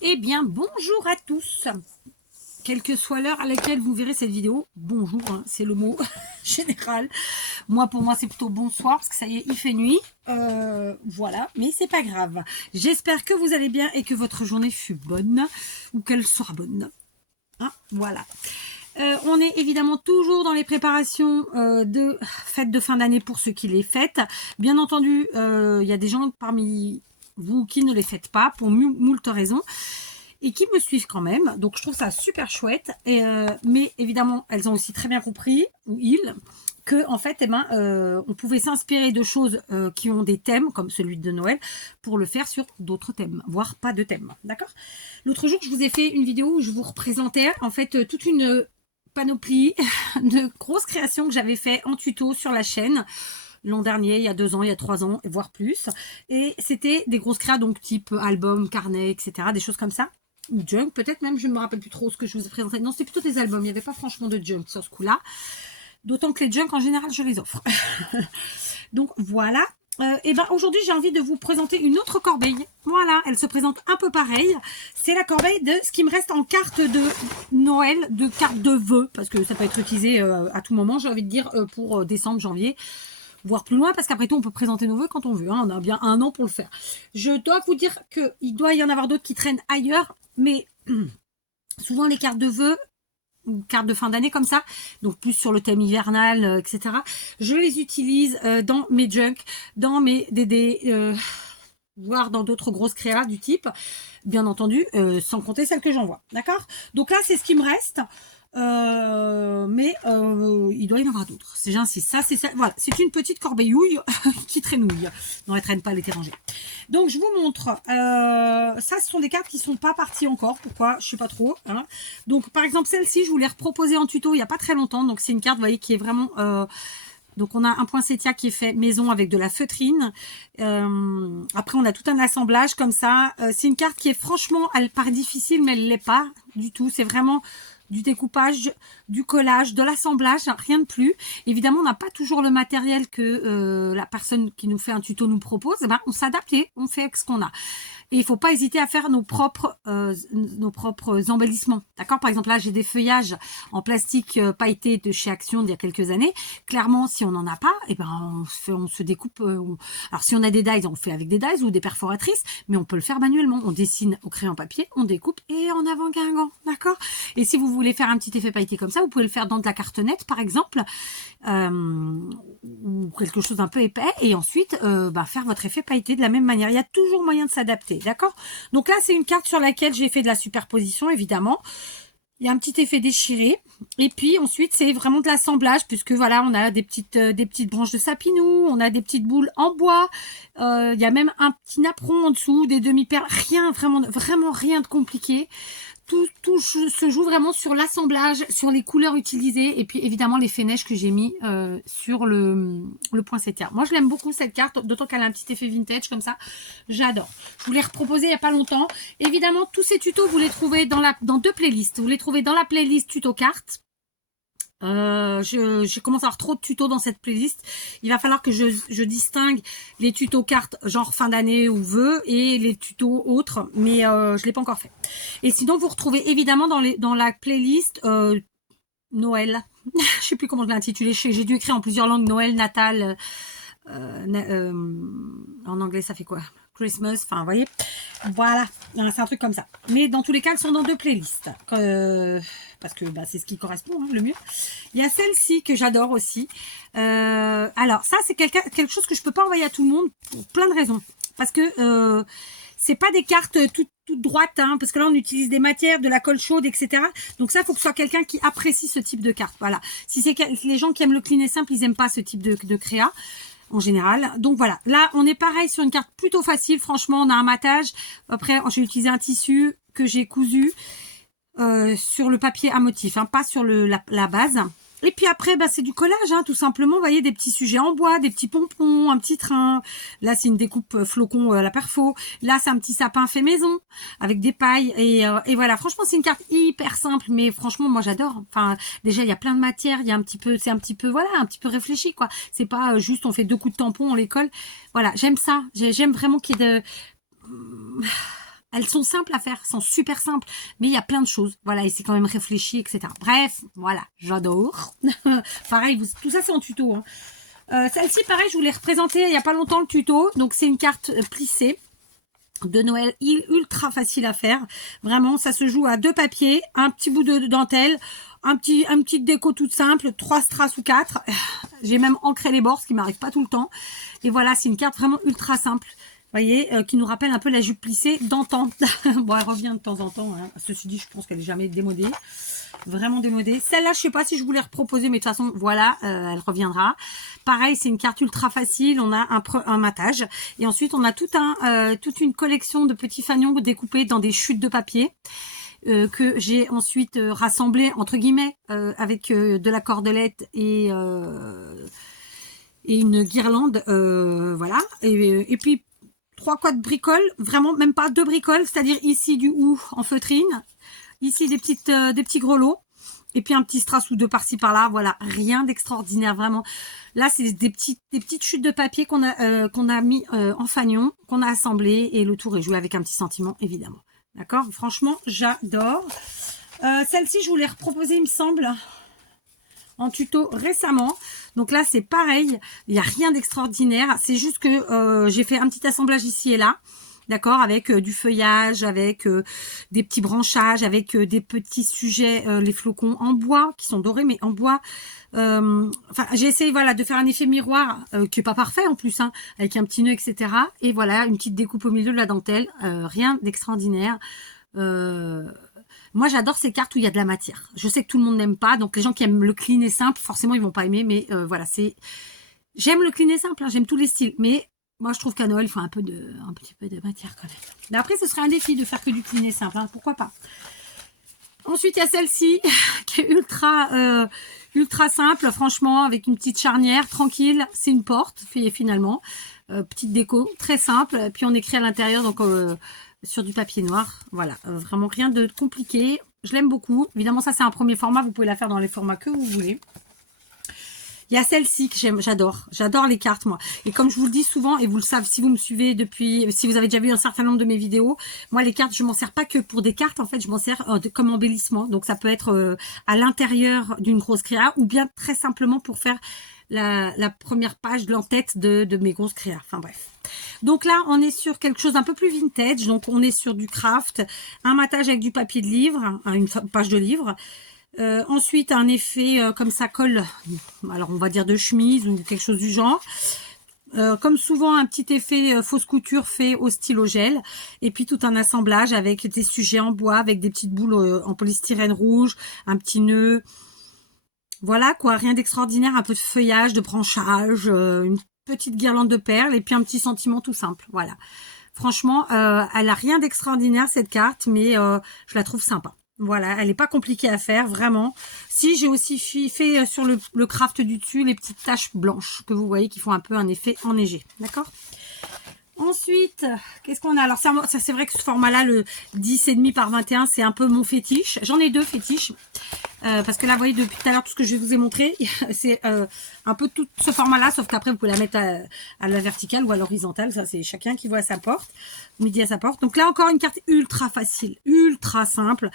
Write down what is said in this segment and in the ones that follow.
Eh bien, bonjour à tous. Quelle que soit l'heure à laquelle vous verrez cette vidéo, bonjour, hein, c'est le mot général. Pour moi, c'est plutôt bonsoir, parce que ça y est, il fait nuit. Voilà, mais c'est pas grave. J'espère que vous allez bien et que votre journée fut bonne, ou qu'elle sera bonne. Hein, voilà. On est évidemment toujours dans les préparations de fêtes de fin d'année pour ceux qui les fêtent. Bien entendu, il y a des gens parmi vous qui ne les faites pas, pour moult raisons, et qui me suivent quand même. Donc je trouve ça super chouette. Mais évidemment, elles ont aussi très bien compris, ou ils, que en fait, on pouvait s'inspirer de choses qui ont des thèmes, comme celui de Noël, pour le faire sur d'autres thèmes, voire pas de thèmes. D'accord? L'autre jour, je vous ai fait une vidéo où je vous représentais en fait toute une panoplie de grosses créations que j'avais fait en tuto sur la chaîne l'an dernier, il y a 2 ans, il y a 3 ans, voire plus. Et c'était des grosses créas, donc type album, carnet, etc. Des choses comme ça. Ou junk, peut-être même, je ne me rappelle plus trop ce que je vous ai présenté. Non, c'était plutôt des albums, il n'y avait pas franchement de junk sur ce coup-là. D'autant que les junk, en général, je les offre. Donc voilà. Et ben aujourd'hui, j'ai envie de vous présenter une autre corbeille. Voilà, elle se présente un peu pareil. C'est la corbeille de ce qui me reste en carte de Noël, de carte de vœux, parce que ça peut être utilisé à tout moment, j'ai envie de dire, pour décembre, janvier, voire plus loin, parce qu'après tout, on peut présenter nos vœux quand on veut. Hein, on a bien 1 an pour le faire. Je dois vous dire qu'il doit y en avoir d'autres qui traînent ailleurs, mais souvent les cartes de vœux, ou cartes de fin d'année comme ça, donc plus sur le thème hivernal, etc. Je les utilise dans mes junk, dans mes DD, voire dans d'autres grosses créas du type, bien entendu, sans compter celles que j'envoie. D'accord? Donc là, c'est ce qui me reste. Mais il doit y en avoir d'autres. J'insiste, ça, c'est ça. Voilà, c'est une petite corbeillouille qui traînouille. Non, elle traîne pas, elle est érangée. Donc je vous montre. Ça, ce sont des cartes qui sont pas parties encore. Pourquoi? Je sais pas trop. Hein. Donc par exemple celle-ci, je vous l'ai reproposée en tuto il y a pas très longtemps. Donc c'est une carte, vous voyez, qui est vraiment. Donc on a un poinsettia qui est fait maison avec de la feutrine. Après on a tout un assemblage comme ça. C'est une carte qui est franchement, elle paraît difficile, mais elle l'est pas du tout. C'est vraiment du découpage, du collage, de l'assemblage, rien de plus. Évidemment, on n'a pas toujours le matériel que la personne qui nous fait un tuto nous propose. Eh ben, on s'adapte et on fait avec ce qu'on a. Et il faut pas hésiter à faire nos propres embellissements. D'accord? Par exemple, là, j'ai des feuillages en plastique pailleté de chez Action d'il y a quelques années. Clairement, si on n'en a pas, eh ben, on se découpe. Alors, si on a des dies, on fait avec des dies ou des perforatrices, mais on peut le faire manuellement. On dessine au crayon papier, on découpe et en avant Guingamp. D'accord? Et si vous voulez faire un petit effet pailleté comme ça, vous pouvez le faire dans de la cartonnette, par exemple, ou quelque chose d'un peu épais, et ensuite faire votre effet pailleté de la même manière. Il y a toujours moyen de s'adapter, d'accord? Donc là, c'est une carte sur laquelle j'ai fait de la superposition, évidemment. Il y a un petit effet déchiré. Et puis ensuite, c'est vraiment de l'assemblage, puisque voilà, on a des petites branches de sapinou, on a des petites boules en bois. Il y a même un petit napperon en dessous, des demi-perles. Rien, vraiment rien de compliqué. Tout se joue vraiment sur l'assemblage, sur les couleurs utilisées et puis évidemment l'effet neige que j'ai mis sur le poinsettia. Moi je l'aime beaucoup cette carte, d'autant qu'elle a un petit effet vintage comme ça. J'adore. Je vous l'ai reproposé il n'y a pas longtemps. Évidemment tous ces tutos vous les trouvez dans 2 playlists. Vous les trouvez dans la playlist tuto cartes. Je commence à avoir trop de tutos dans cette playlist. Il va falloir que je distingue les tutos cartes genre fin d'année ou vœux et les tutos autres, mais je l'ai pas encore fait. Et sinon vous retrouvez évidemment dans la playlist Noël. Je sais plus comment je l'ai intitulé. J'ai dû écrire en plusieurs langues. Noël, Natal. En anglais ça fait quoi? Christmas, enfin vous voyez, voilà, c'est un truc comme ça. Mais dans tous les cas, elles sont dans 2 playlists, parce que c'est ce qui correspond le mieux. Il y a celle-ci que j'adore aussi. Alors ça, c'est quelque chose que je peux pas envoyer à tout le monde pour plein de raisons, parce que c'est pas des cartes toutes droites, hein, parce que là on utilise des matières, de la colle chaude, etc. Donc ça, il faut que ce soit quelqu'un qui apprécie ce type de carte. Voilà. Si c'est les gens qui aiment le clean et simple, ils aiment pas ce type de créa. En général. Donc voilà, là on est pareil sur une carte plutôt facile, franchement on a un matage. Après j'ai utilisé un tissu que j'ai cousu sur le papier à motif, hein, pas sur la base. Et puis après, c'est du collage, hein, tout simplement. Vous voyez, des petits sujets en bois, des petits pompons, un petit train. Là, c'est une découpe flocon à la perfo. Là, c'est un petit sapin fait maison avec des pailles. Et voilà, franchement, c'est une carte hyper simple, mais franchement, moi, j'adore. Enfin, déjà, il y a plein de matières. Il y a c'est un petit peu, voilà, un petit peu réfléchi, quoi. C'est pas juste on fait 2 coups de tampon, on les colle. Voilà, j'aime ça. J'aime vraiment qu'il y ait elles sont simples à faire, elles sont super simples, mais il y a plein de choses, voilà, et c'est quand même réfléchi, etc. Bref, voilà, j'adore. Pareil, tout ça c'est en tuto, hein. Celle-ci, pareil, je vous l'ai représentée il y a pas longtemps le tuto, donc c'est une carte plissée de Noël, ultra facile à faire, vraiment, ça se joue à 2 papiers, un petit bout de dentelle, un petit déco toute simple, 3 strass ou 4, j'ai même ancré les bords, ce qui m'arrive pas tout le temps, et voilà, c'est une carte vraiment ultra simple, vous voyez, qui nous rappelle un peu la jupe plissée d'antan. Bon, elle revient de temps en temps, hein. Ceci dit, je pense qu'elle est jamais démodée, vraiment démodée. Celle-là, je sais pas si je voulais reproposer, mais de toute façon, voilà, elle reviendra. Pareil, c'est une carte ultra facile, on a un matage, et ensuite on a toute une collection de petits fanions découpés dans des chutes de papier. Que j'ai ensuite rassemblé entre guillemets avec de la cordelette et une guirlande, voilà, et puis 3-4 bricoles, vraiment même pas 2 bricoles, c'est-à-dire ici du hou en feutrine, ici des petits grelots, et puis un petit strass ou 2 par-ci par-là, voilà, rien d'extraordinaire vraiment. Là c'est des petites chutes de papier qu'on a mis en fanion, qu'on a assemblé, et le tour est joué avec un petit sentiment évidemment. D'accord, franchement j'adore. Celle-ci je vous l'ai reproposée il me semble en tuto récemment. Donc là c'est pareil, il n'y a rien d'extraordinaire, c'est juste que j'ai fait un petit assemblage ici et là, d'accord, avec du feuillage, avec des petits branchages, avec des petits sujets, les flocons en bois qui sont dorés mais en bois. Enfin j'ai essayé, voilà, de faire un effet miroir qui est pas parfait en plus, hein, avec un petit nœud, etc. Et voilà, une petite découpe au milieu de la dentelle, rien d'extraordinaire. Moi, j'adore ces cartes où il y a de la matière. Je sais que tout le monde n'aime pas, donc les gens qui aiment le clean et simple, forcément, ils vont pas aimer. Mais voilà, j'aime le clean et simple, hein, j'aime tous les styles. Mais moi, je trouve qu'à Noël, il faut un petit peu de matière quand même. Mais après, ce serait un défi de faire que du clean et simple, hein, pourquoi pas. Ensuite, il y a celle-ci qui est ultra simple, franchement, avec une petite charnière tranquille. C'est une porte, finalement. Petite déco, très simple. Puis on écrit à l'intérieur, donc sur du papier noir. Voilà, vraiment rien de compliqué. Je l'aime beaucoup. Évidemment, ça c'est un premier format. Vous pouvez la faire dans les formats que vous voulez. Il y a celle-ci que j'aime, j'adore les cartes moi. Et comme je vous le dis souvent, et vous le savez si vous me suivez depuis, si vous avez déjà vu un certain nombre de mes vidéos, moi les cartes je m'en sers pas que pour des cartes, en fait je m'en sers comme embellissement. Donc ça peut être à l'intérieur d'une grosse créa ou bien très simplement pour faire la première page de l'entête de mes grosses créas. Enfin bref. Donc là on est sur quelque chose d'un peu plus vintage, donc on est sur du craft, un matage avec du papier de livre, une page de livre. Ensuite un effet comme ça colle, alors on va dire de chemise ou quelque chose du genre, comme souvent un petit effet fausse couture fait au stylo gel, et puis tout un assemblage avec des sujets en bois, avec des petites boules en polystyrène rouge, un petit nœud, voilà quoi, rien d'extraordinaire, un peu de feuillage, de branchage, une petite guirlande de perles et puis un petit sentiment tout simple, voilà. Franchement elle a rien d'extraordinaire cette carte, mais je la trouve sympa. Voilà, elle n'est pas compliquée à faire, vraiment. Si, j'ai aussi fait sur le craft du dessus les petites taches blanches que vous voyez qui font un peu un effet enneigé. D'accord? Ensuite, qu'est-ce qu'on a? Alors, ça c'est vrai que ce format-là, le 10,5 par 21, c'est un peu mon fétiche. J'en ai 2 fétiches. Parce que là, vous voyez, depuis tout à l'heure, tout ce que je vous ai montré, c'est un peu tout ce format-là, sauf qu'après, vous pouvez la mettre à la verticale ou à l'horizontale. Ça, c'est chacun qui voit à sa porte, midi à sa porte. Donc là, encore une carte ultra facile, ultra simple.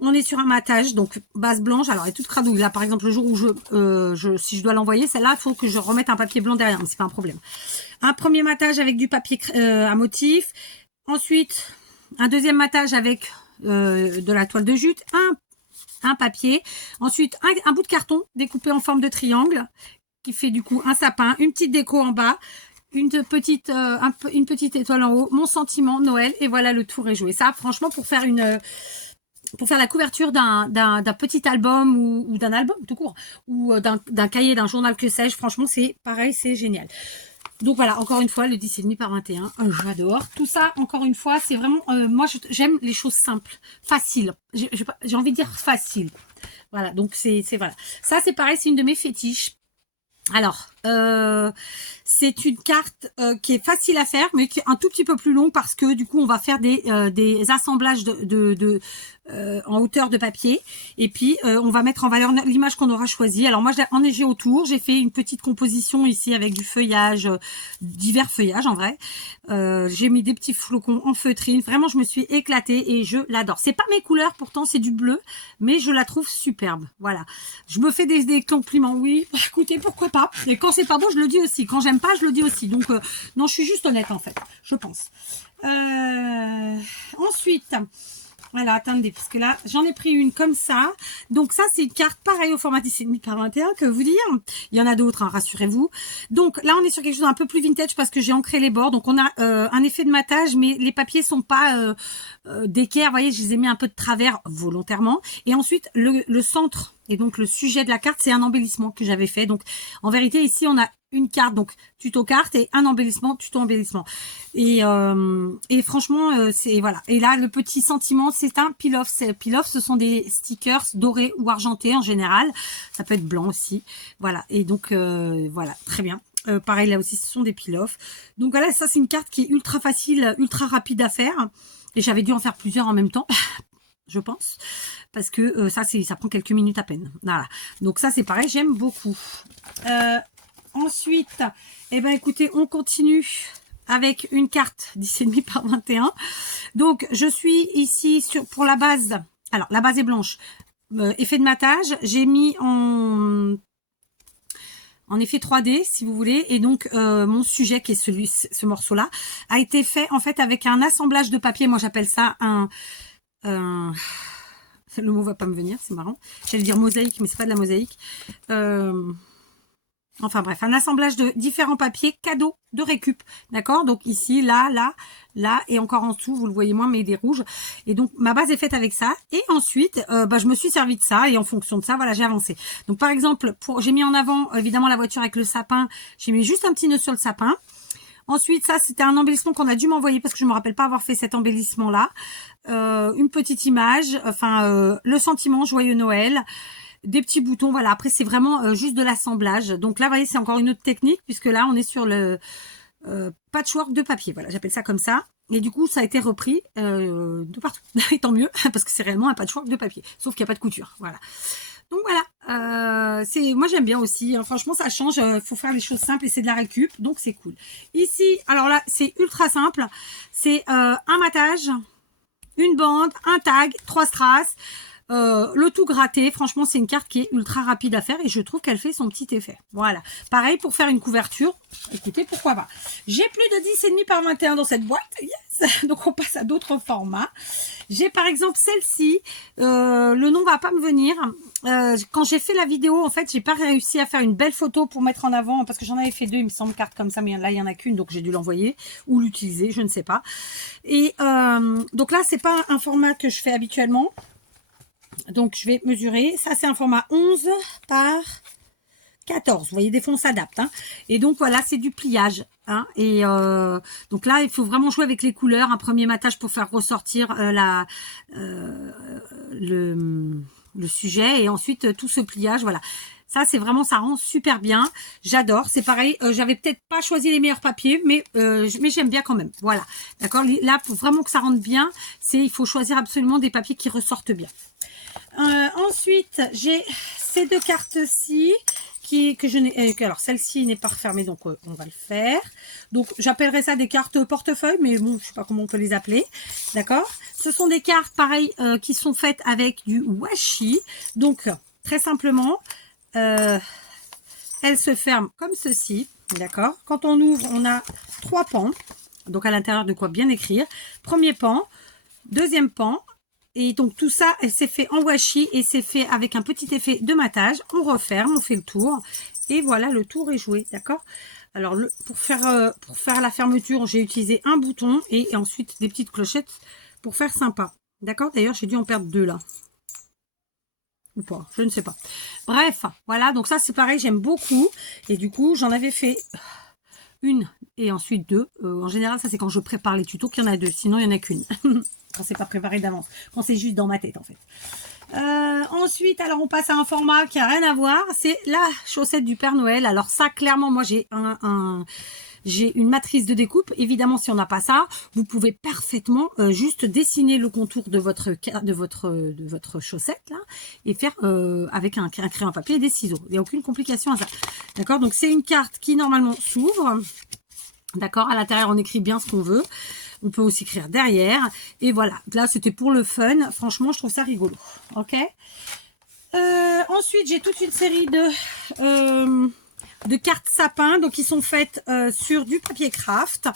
On est sur un matage, donc base blanche. Alors, elle est toute cradouille. Là, par exemple, le jour où si je dois l'envoyer, celle-là, il faut que je remette un papier blanc derrière, mais c'est pas un problème. Un premier matage avec du papier à motif. Ensuite, un deuxième matage avec de la toile de jute, un papier. Ensuite, un bout de carton découpé en forme de triangle qui fait du coup un sapin, une petite déco en bas, une petite étoile en haut, mon sentiment Noël, et voilà, le tour est joué. Ça, franchement, pour faire la couverture d'un petit album ou d'un album tout court, ou d'un cahier, d'un journal, que sais-je, franchement c'est pareil, c'est génial. Donc voilà, encore une fois, le 10,5 par 21, j'adore. Tout ça, encore une fois, c'est vraiment, moi j'aime les choses simples, faciles. J'ai envie de dire facile. Voilà, donc c'est voilà. Ça c'est pareil, c'est une de mes fétiches. Alors, C'est une carte qui est facile à faire, mais qui est un tout petit peu plus longue parce que du coup on va faire des assemblages en hauteur de papier, et puis on va mettre en valeur l'image qu'on aura choisie. Alors moi j'ai enneigé autour, j'ai fait une petite composition ici avec du feuillage, divers feuillages en vrai. J'ai mis des petits flocons en feutrine. Vraiment je me suis éclatée et je l'adore. C'est pas mes couleurs, pourtant c'est du bleu, mais je la trouve superbe. Voilà, je me fais des compliments, oui, écoutez, pourquoi pas. Et quand c'est pas beau, je le dis aussi. Quand j'aime pas, je le dis aussi. Donc non, je suis juste honnête en fait, je pense. Ensuite, voilà, attendez, parce que là, j'en ai pris une comme ça. Donc ça, c'est une carte pareille au format 10,5 par 21, que vous dire. Il y en a d'autres, hein, rassurez-vous. Donc là, on est sur quelque chose d'un peu plus vintage parce que j'ai ancré les bords. Donc on a un effet de matage, mais les papiers sont pas d'équerre. Vous voyez, je les ai mis un peu de travers volontairement. Et ensuite, le centre, et donc le sujet de la carte, c'est un embellissement que j'avais fait. Donc en vérité, ici, on a une carte, donc tuto carte, et un embellissement, tuto embellissement. Et franchement, c'est voilà. Et là, le petit sentiment, c'est un peel-off. Peel-off, ce sont des stickers dorés ou argentés en général. Ça peut être blanc aussi. Voilà. Et donc, voilà, très bien. Pareil, là aussi, ce sont des peel-off. Donc voilà, ça, c'est une carte qui est ultra facile, ultra rapide à faire. Et j'avais dû en faire plusieurs en même temps. Je pense, parce que ça prend quelques minutes à peine. Voilà. Donc ça, c'est pareil, j'aime beaucoup. Ensuite, eh ben écoutez, on continue avec une carte 10,5 par 21. Donc je suis ici pour la base. Alors la base est blanche. Effet de matage, j'ai mis en effet 3D si vous voulez, et donc mon sujet qui est ce morceau là a été fait en fait avec un assemblage de papier. Moi j'appelle ça le mot va pas me venir, c'est marrant. J'allais dire mosaïque, mais c'est pas de la mosaïque. Enfin bref, un assemblage de différents papiers cadeaux de récup, d'accord? Donc ici, là, là, là, et encore en dessous, vous le voyez moins, mais des rouges. Et donc ma base est faite avec ça. Et ensuite, je me suis servi de ça, et en fonction de ça, voilà, j'ai avancé. Donc par exemple, j'ai mis en avant évidemment la voiture avec le sapin. J'ai mis juste un petit nœud sur le sapin. Ensuite, ça, c'était un embellissement qu'on a dû m'envoyer parce que je me rappelle pas avoir fait cet embellissement-là. Une petite image, enfin, le sentiment joyeux Noël. Des petits boutons, voilà. Après, c'est vraiment juste de l'assemblage. Donc là, vous voyez, c'est encore une autre technique puisque là, on est sur le patchwork de papier. Voilà, j'appelle ça comme ça. Et du coup, ça a été repris de partout. Et tant mieux, parce que c'est réellement un patchwork de papier. Sauf qu'il n'y a pas de couture. Voilà. Donc voilà, moi j'aime bien aussi. Hein. Franchement, ça change. Il faut faire les choses simples et c'est de la récup. Donc c'est cool. Ici, alors là, c'est ultra simple. C'est un matage, une bande, un tag, 3 strass. Le tout gratté, franchement c'est une carte qui est ultra rapide à faire et je trouve qu'elle fait son petit effet. Voilà, pareil pour faire une couverture, écoutez, pourquoi pas. J'ai plus de 10,5 par 21 dans cette boîte, yes. Donc on passe à d'autres formats. J'ai par exemple celle-ci, le nom va pas me venir. Quand j'ai fait la vidéo, en fait j'ai pas réussi à faire une belle photo pour mettre en avant, parce que j'en avais fait deux, il me semble, cartes comme ça, mais là il y en a qu'une, donc j'ai dû l'envoyer ou l'utiliser, je ne sais pas. Et donc là c'est pas un format que je fais habituellement. Donc, je vais mesurer. Ça, c'est un format 11 par 14. Vous voyez, des fois, on s'adapte. Hein. Et donc, voilà, c'est du pliage. Hein. Et donc là, il faut vraiment jouer avec les couleurs. Un premier matage pour faire ressortir le sujet. Et ensuite, tout ce pliage, voilà. Ça, c'est vraiment, ça rend super bien. J'adore. C'est pareil, j'avais peut-être pas choisi les meilleurs papiers, mais j'aime bien quand même. Voilà. D'accord. Là, pour vraiment que ça rentre bien, il faut choisir absolument des papiers qui ressortent bien. Ensuite, j'ai ces deux cartes-ci que je n'ai. Alors, celle-ci n'est pas refermée, donc on va le faire. Donc, j'appellerai ça des cartes portefeuille, mais bon, je sais pas comment on peut les appeler. D'accord. Ce sont des cartes, pareil, qui sont faites avec du washi. Donc, très simplement, elles se ferment comme ceci. D'accord. Quand on ouvre, on a 3 pans. Donc, à l'intérieur de quoi bien écrire. Premier pan, deuxième pan. Et donc tout ça, c'est fait en washi et c'est fait avec un petit effet de matage. On referme, on fait le tour et voilà, le tour est joué, d'accord. Alors pour faire la fermeture, j'ai utilisé un bouton et ensuite des petites clochettes pour faire sympa, d'accord. D'ailleurs, j'ai dû en perdre 2 là. Ou pas, je ne sais pas. Bref, voilà, donc ça c'est pareil, j'aime beaucoup. Et du coup, j'en avais fait une et ensuite 2. En général, ça c'est quand je prépare les tutos qu'il y en a 2. Sinon, il n'y en a qu'une. Quand c'est pas préparé d'avance. Quand c'est juste dans ma tête, en fait. Ensuite, alors on passe à un format qui a rien à voir, c'est la chaussette du Père Noël. Alors ça, clairement, moi j'ai j'ai une matrice de découpe. Évidemment, si on n'a pas ça, vous pouvez parfaitement juste dessiner le contour de votre chaussette là et faire avec un crayon à papier et des ciseaux. Il n'y a aucune complication à ça. D'accord? Donc c'est une carte qui normalement s'ouvre. D'accord? À l'intérieur, on écrit bien ce qu'on veut. On peut aussi écrire derrière. Et voilà. Là, c'était pour le fun. Franchement, je trouve ça rigolo. Ok? Ensuite, j'ai toute une série de cartes sapin, donc qui sont faites sur du papier craft,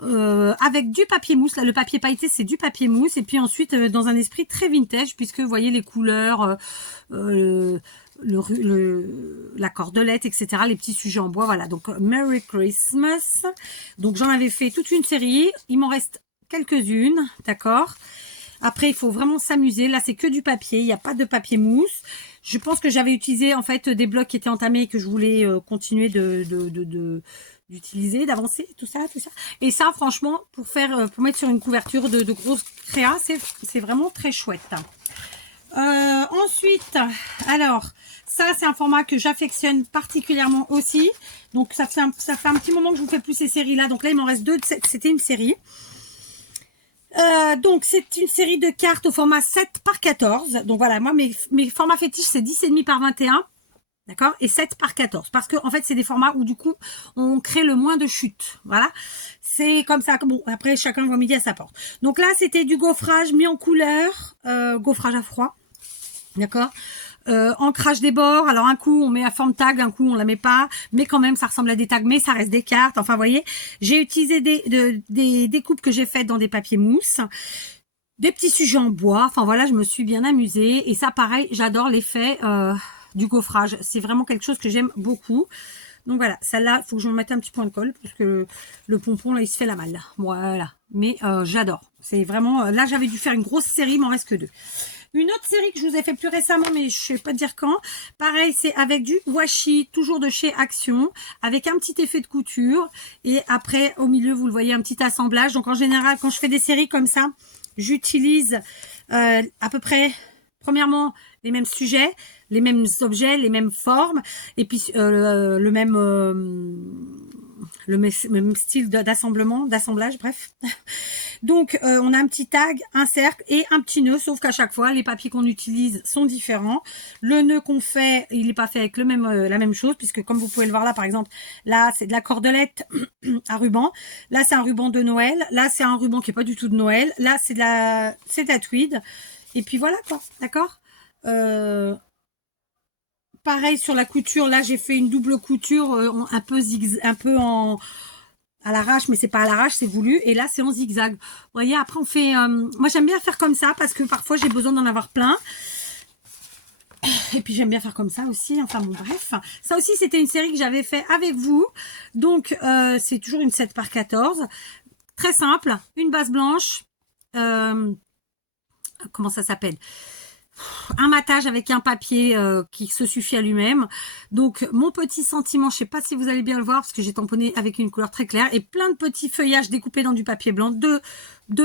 avec du papier mousse. Là, le papier pailleté, c'est du papier mousse. Et puis ensuite, dans un esprit très vintage, puisque vous voyez les couleurs, la cordelette, etc., les petits sujets en bois. Voilà, donc Merry Christmas. Donc j'en avais fait toute une série. Il m'en reste quelques-unes, d'accord. Après, il faut vraiment s'amuser. Là, c'est que du papier. Il n'y a pas de papier mousse. Je pense que j'avais utilisé en fait des blocs qui étaient entamés et que je voulais continuer d'utiliser, d'avancer, tout ça. Et ça, franchement, pour mettre sur une couverture de grosses créas, c'est vraiment très chouette. Ensuite, alors, ça, c'est un format que j'affectionne particulièrement aussi. Donc, ça fait un petit moment que je vous fais plus ces séries-là. Donc là, il m'en reste deux. C'était une série. Donc c'est une série de cartes au format 7 par 14. Donc voilà, moi mes formats fétiches c'est 10,5 par 21. D'accord? Et 7 par 14. Parce que en fait c'est des formats où du coup on crée le moins de chutes. Voilà. C'est comme ça. Bon, après chacun voit midi à sa porte. Donc là c'était du gaufrage mis en couleur. Gaufrage à froid. D'accord? Ancrage des bords, alors un coup on met à forme tag, un coup on la met pas, mais quand même ça ressemble à des tags, mais ça reste des cartes. Enfin vous voyez, j'ai utilisé des découpes que j'ai faites dans des papiers mousse, des petits sujets en bois. Enfin voilà, je me suis bien amusée et ça pareil, j'adore l'effet du gaufrage. C'est vraiment quelque chose que j'aime beaucoup. Donc voilà, celle-là, il faut que je me mette un petit point de colle parce que le pompon là il se fait la malle. Voilà, mais j'adore. C'est vraiment là j'avais dû faire une grosse série, il m'en reste que deux. Une autre série que je vous ai fait plus récemment, mais je ne sais pas dire quand. Pareil, c'est avec du washi, toujours de chez Action, avec un petit effet de couture. Et après, au milieu, vous le voyez, un petit assemblage. Donc, en général, quand je fais des séries comme ça, j'utilise à peu près, premièrement, les mêmes sujets, les mêmes objets, les mêmes formes. Et puis, le même style d'assemblage, bref. Donc, on a un petit tag, un cercle et un petit nœud, sauf qu'à chaque fois, les papiers qu'on utilise sont différents. Le nœud qu'on fait, il n'est pas fait avec la même chose, puisque comme vous pouvez le voir là, par exemple, là, c'est de la cordelette à ruban. Là, c'est un ruban de Noël. Là, c'est un ruban qui n'est pas du tout de Noël. Là, c'est de la tweed. Et puis voilà, quoi. D'accord? Pareil sur la couture. Là, j'ai fait une double couture un peu à l'arrache, mais c'est pas à l'arrache, c'est voulu. Et là, c'est en zigzag. Vous voyez, après, on fait... moi, j'aime bien faire comme ça parce que parfois, j'ai besoin d'en avoir plein. Et puis, j'aime bien faire comme ça aussi. Enfin, bon, bref. Ça aussi, c'était une série que j'avais fait avec vous. Donc, c'est toujours une 7 par 14. Très simple. Une base blanche. Comment ça s'appelle ? Un matage avec un papier qui se suffit à lui-même. Donc mon petit sentiment, je sais pas si vous allez bien le voir parce que j'ai tamponné avec une couleur très claire et plein de petits feuillages découpés dans du papier blanc, deux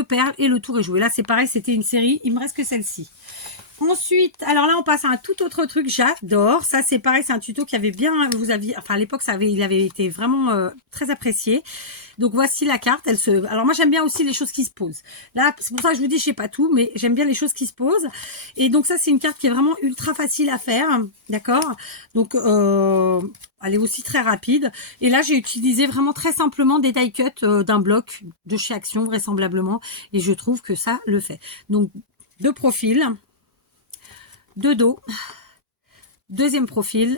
perles et le tour est joué. Là c'est pareil, c'était une série, il me reste que celle-ci. Ensuite, alors là on passe à un tout autre truc, j'adore. Ça c'est pareil, c'est un tuto qui avait bien, enfin à l'époque il avait été vraiment très apprécié. Donc voici la carte, alors moi j'aime bien aussi les choses qui se posent. Là c'est pour ça que je vous dis je sais pas tout, mais j'aime bien les choses qui se posent. Et donc ça c'est une carte qui est vraiment ultra facile à faire, d'accord. Donc elle est aussi très rapide. Et là j'ai utilisé vraiment très simplement des die cuts d'un bloc de chez Action vraisemblablement, et je trouve que ça le fait. Donc de profil. De dos, deuxième profil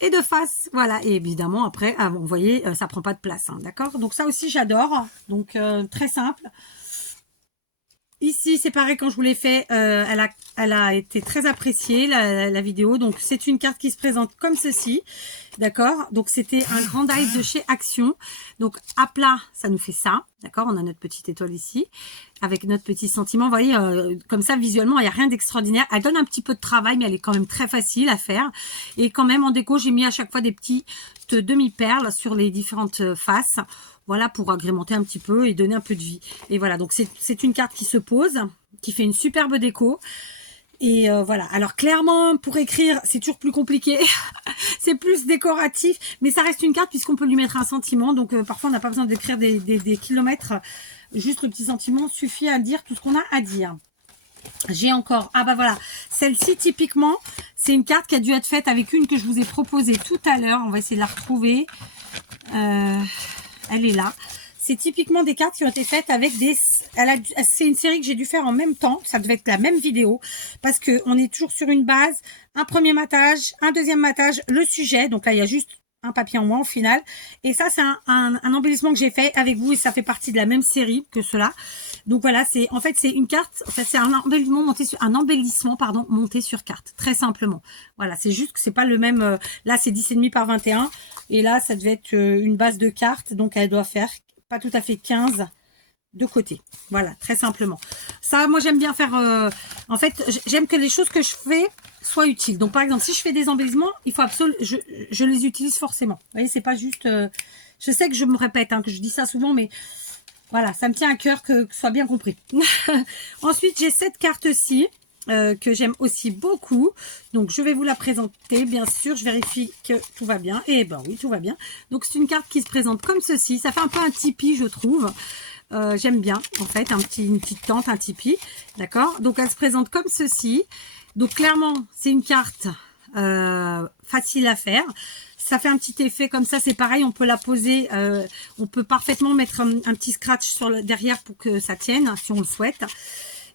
et de face, voilà. Et évidemment après, vous voyez, ça prend pas de place, hein, d'accord. Donc ça aussi j'adore, donc très simple. Ici c'est pareil, quand je vous l'ai fait, elle a été très appréciée la vidéo. Donc c'est une carte qui se présente comme ceci, d'accord. Donc c'était un grand dive de chez Action. Donc à plat ça nous fait ça, d'accord. On a notre petite étoile ici avec notre petit sentiment, vous voyez, comme ça visuellement il n'y a rien d'extraordinaire. Elle donne un petit peu de travail mais elle est quand même très facile à faire. Et quand même en déco j'ai mis à chaque fois des petites demi-perles sur les différentes faces. Voilà, pour agrémenter un petit peu et donner un peu de vie. Et voilà, donc c'est une carte qui se pose, qui fait une superbe déco. Et voilà. Alors clairement, pour écrire, c'est toujours plus compliqué. C'est plus décoratif, mais ça reste une carte puisqu'on peut lui mettre un sentiment. Donc parfois, on n'a pas besoin d'écrire des kilomètres. Juste le petit sentiment suffit à dire tout ce qu'on a à dire. J'ai encore, ah bah voilà, celle-ci typiquement, c'est une carte qui a dû être faite avec une que je vous ai proposée tout à l'heure. On va essayer de la retrouver. Elle est là. C'est typiquement des cartes qui ont été faites avec des... C'est une série que j'ai dû faire en même temps. Ça devait être la même vidéo. Parce que on est toujours sur une base. Un premier matage, un deuxième matage, le sujet. Donc là, il y a juste un papier en moins au final. Et ça, c'est un embellissement que j'ai fait avec vous. Et ça fait partie de la même série que cela. Donc voilà, c'est en fait c'est une carte, en fait c'est un embellissement monté sur carte, très simplement. Voilà, c'est juste que c'est pas le même. Là c'est 10,5 par 21 et là ça devait être une base de cartes, donc elle doit faire pas tout à fait 15 de côté. Voilà, très simplement. Ça, moi j'aime bien faire. En fait, j'aime que les choses que je fais soient utiles. Donc par exemple, si je fais des embellissements, il faut absolument, je les utilise forcément. Vous voyez, c'est pas juste. Je sais que je me répète, hein, que je dis ça souvent, mais voilà, ça me tient à cœur que ce soit bien compris. Ensuite, j'ai cette carte-ci que j'aime aussi beaucoup. Donc, je vais vous la présenter, bien sûr. Je vérifie que tout va bien. Et ben oui, tout va bien. Donc, c'est une carte qui se présente comme ceci. Ça fait un peu un tipi, je trouve. J'aime bien, en fait, une petite tente, un tipi. D'accord? Donc, elle se présente comme ceci. Donc, clairement, c'est une carte facile à faire. Ça fait un petit effet comme ça, c'est pareil, on peut la poser, on peut parfaitement mettre un petit scratch sur derrière pour que ça tienne, si on le souhaite.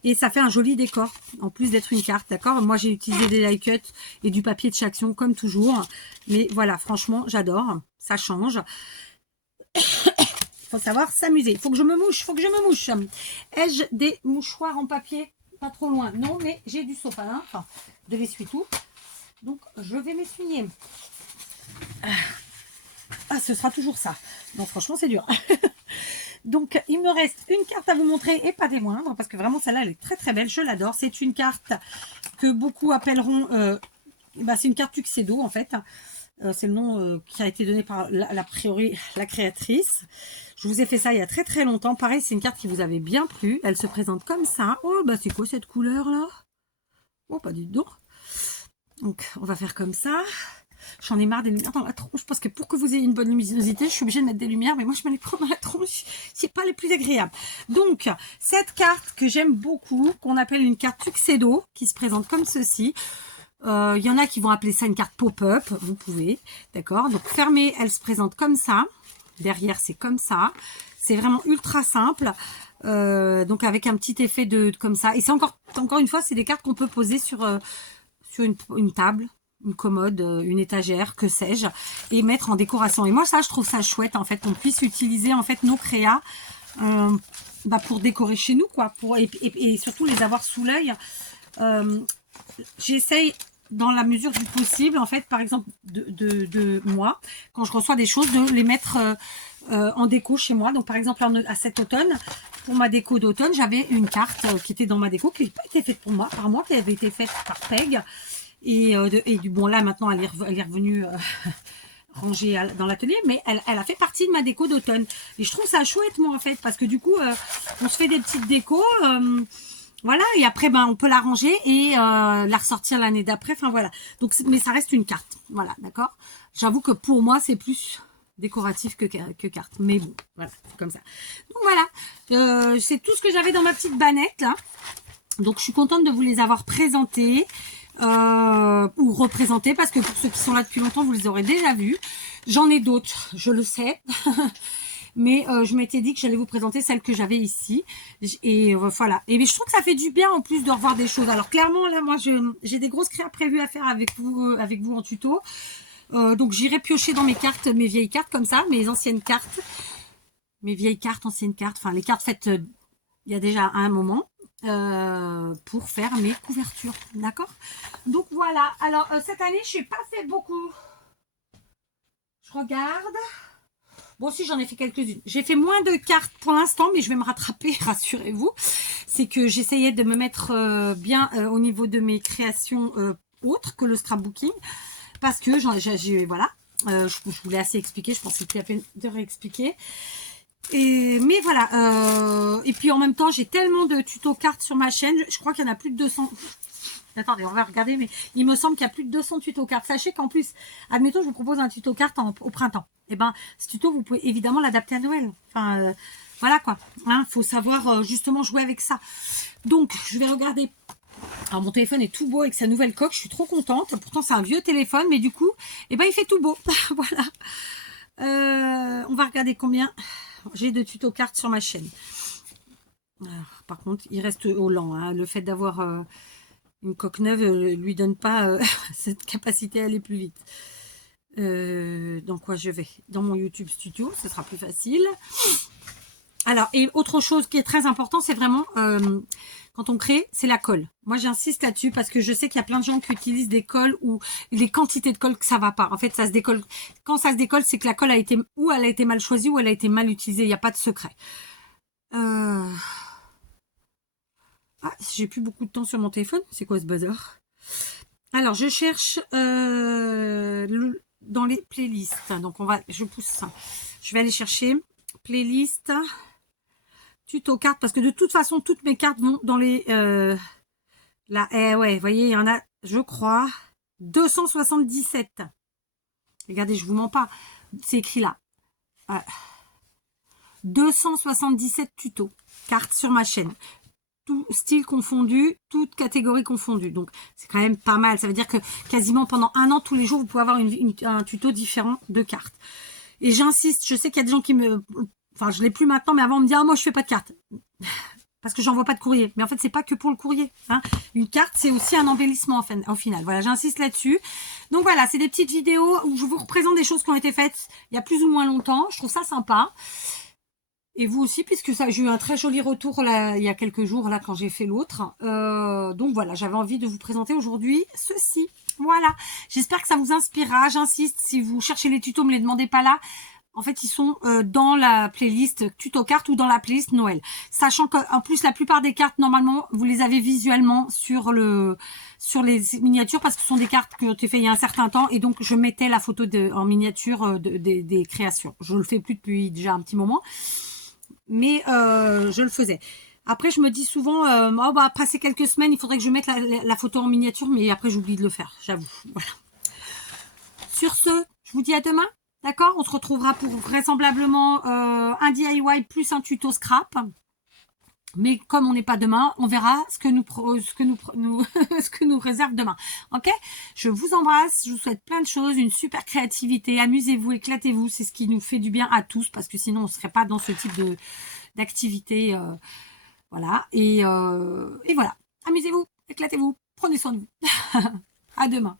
Et ça fait un joli décor, en plus d'être une carte, d'accord? Moi, j'ai utilisé des die cuts et du papier de Chaction, comme toujours. Mais voilà, franchement, j'adore, ça change. Il faut savoir s'amuser. Il faut que je me mouche, Ai-je des mouchoirs en papier? Pas trop loin, non, mais j'ai du sopalin, enfin, de l'essuie-tout. Donc, je vais m'essuyer. Ah, ce sera toujours ça. Non, franchement, c'est dur. Donc, il me reste une carte à vous montrer et pas des moindres, parce que vraiment, celle-là, elle est très, très belle. Je l'adore. C'est une carte que beaucoup appelleront... c'est une carte tuxedo, en fait. C'est le nom qui a été donné par, a priori, la créatrice. Je vous ai fait ça il y a très, très longtemps. Pareil, c'est une carte qui vous avait bien plu. Elle se présente comme ça. Oh, bah, c'est quoi cette couleur-là? Oh, pas du tout. Donc, on va faire comme ça. J'en ai marre des lumières dans la tronche parce que pour que vous ayez une bonne luminosité, je suis obligée de mettre des lumières, mais moi je me les prends dans la tronche, c'est pas les plus agréables. Donc, cette carte que j'aime beaucoup, qu'on appelle une carte tuxedo, qui se présente comme ceci. Il y en a qui vont appeler ça une carte pop-up, vous pouvez, d'accord? Donc, fermée, elle se présente comme ça. Derrière, c'est comme ça. C'est vraiment ultra simple. Donc, avec un petit effet de comme ça. Et c'est encore une fois, c'est des cartes qu'on peut poser sur une table, une commode, une étagère, que sais-je, et mettre en décoration. Et moi, ça, je trouve ça chouette, en fait, qu'on puisse utiliser, en fait, nos créas pour décorer chez nous, quoi, et surtout les avoir sous l'œil. J'essaye, dans la mesure du possible, en fait, par exemple, de moi, quand je reçois des choses, de les mettre en déco chez moi. Donc, par exemple, à cet automne, pour ma déco d'automne, j'avais une carte qui était dans ma déco, qui n'a pas été faite par moi, qui avait été faite par Peg. Et bon, là maintenant elle est revenue rangée dans l'atelier, mais elle a fait partie de ma déco d'automne. Et je trouve ça chouette, moi, en fait, parce que du coup on se fait des petites décos, voilà, et après on peut la ranger et la ressortir l'année d'après, enfin voilà. Donc, mais ça reste une carte, voilà, d'accord. J'avoue que pour moi c'est plus décoratif que carte, mais bon, voilà, c'est comme ça. Donc voilà, c'est tout ce que j'avais dans ma petite bannette là. Donc je suis contente de vous les avoir présentés. Ou représentés, parce que pour ceux qui sont là depuis longtemps, vous les aurez déjà vus. J'en ai d'autres, je le sais. Mais je m'étais dit que j'allais vous présenter celles que j'avais ici. Et voilà. Et je trouve que ça fait du bien en plus de revoir des choses. Alors clairement, là, moi, j'ai des grosses créas prévues à faire avec vous en tuto. Donc j'irai piocher dans mes cartes, mes vieilles cartes comme ça, mes anciennes cartes. Mes vieilles cartes, anciennes cartes, enfin les cartes faites il y a déjà un moment. Pour faire mes couvertures, d'accord? Donc voilà, alors cette année je n'ai pas fait beaucoup, je regarde, bon si j'en ai fait quelques-unes, j'ai fait moins de cartes pour l'instant, mais je vais me rattraper, rassurez-vous. C'est que j'essayais de me mettre bien au niveau de mes créations autres que le scrapbooking, parce que voilà, je voulais assez expliquer, je pensais qu'il y a peine de réexpliquer. Mais voilà, et puis en même temps j'ai tellement de tutos cartes sur ma chaîne, je crois qu'il y en a plus de 200, il Attendez, on va regarder, mais il me semble qu'il y a plus de 200 tutos cartes. Sachez qu'en plus, admettons, je vous propose un tuto carte au printemps. Et ben, ce tuto, vous pouvez évidemment l'adapter à Noël. Enfin, voilà quoi. Hein, faut savoir justement jouer avec ça. Donc, je vais regarder. Alors, mon téléphone est tout beau avec sa nouvelle coque. Je suis trop contente. Pourtant, c'est un vieux téléphone, mais du coup, eh ben, il fait tout beau. Voilà. On va regarder combien j'ai de tutos cartes sur ma chaîne. Alors, par contre, il reste au lent. Hein. Le fait d'avoir une coque neuve lui donne pas cette capacité à aller plus vite. Dans quoi je vais? Dans mon YouTube Studio, ce sera plus facile. Alors, et autre chose qui est très important, c'est vraiment quand on crée, c'est la colle. Moi, j'insiste là-dessus parce que je sais qu'il y a plein de gens qui utilisent des colles ou les quantités de colle que ça va pas. En fait, ça se décolle. Quand ça se décolle, c'est que la colle a été ou elle a été mal choisie ou elle a été mal utilisée. Il n'y a pas de secret. Ah, j'ai plus beaucoup de temps sur mon téléphone. C'est quoi ce bazar? Alors, je cherche dans les playlists. Donc, je pousse ça. Je vais aller chercher playlist, tuto cartes, parce que de toute façon, toutes mes cartes vont dans les... ouais, vous voyez, il y en a, je crois, 277. Regardez, je vous mens pas. C'est écrit là. 277 tutos, cartes sur ma chaîne. Tout style confondu, toute catégorie confondue. Donc, c'est quand même pas mal. Ça veut dire que quasiment pendant un an, tous les jours, vous pouvez avoir un tuto différent de cartes. Et j'insiste, je sais qu'il y a des gens qui me... Enfin, je l'ai plus maintenant, mais avant, on me dit « Ah, moi, je fais pas de cartes. » Parce que j'envoie pas de courrier. Mais en fait, c'est pas que pour le courrier. Hein. Une carte, c'est aussi un embellissement au final. Voilà, j'insiste là-dessus. Donc voilà, c'est des petites vidéos où je vous représente des choses qui ont été faites il y a plus ou moins longtemps. Je trouve ça sympa. Et vous aussi, puisque ça, j'ai eu un très joli retour là, il y a quelques jours là quand j'ai fait l'autre. Donc voilà, j'avais envie de vous présenter aujourd'hui ceci. Voilà, j'espère que ça vous inspirera. J'insiste, si vous cherchez les tutos, me les demandez pas là. En fait, ils sont dans la playlist tuto cartes ou dans la playlist Noël. Sachant qu'en plus, la plupart des cartes, normalement, vous les avez visuellement sur les miniatures parce que ce sont des cartes qui ont été faites il y a un certain temps. Et donc, je mettais la photo en miniature des créations. Je le fais plus depuis déjà un petit moment. Mais je le faisais. Après, je me dis souvent, oh, bah, passer quelques semaines, il faudrait que je mette la photo en miniature. Mais après, j'oublie de le faire, j'avoue. Voilà. Sur ce, je vous dis à demain. D'accord, on se retrouvera pour vraisemblablement un DIY plus un tuto scrap. Mais comme on n'est pas demain, on verra ce que nous réserve demain. Ok, je vous embrasse, je vous souhaite plein de choses, une super créativité, amusez-vous, éclatez-vous, c'est ce qui nous fait du bien à tous parce que sinon on ne serait pas dans ce type d'activité. Voilà, et voilà, amusez-vous, éclatez-vous, prenez soin de vous. À demain.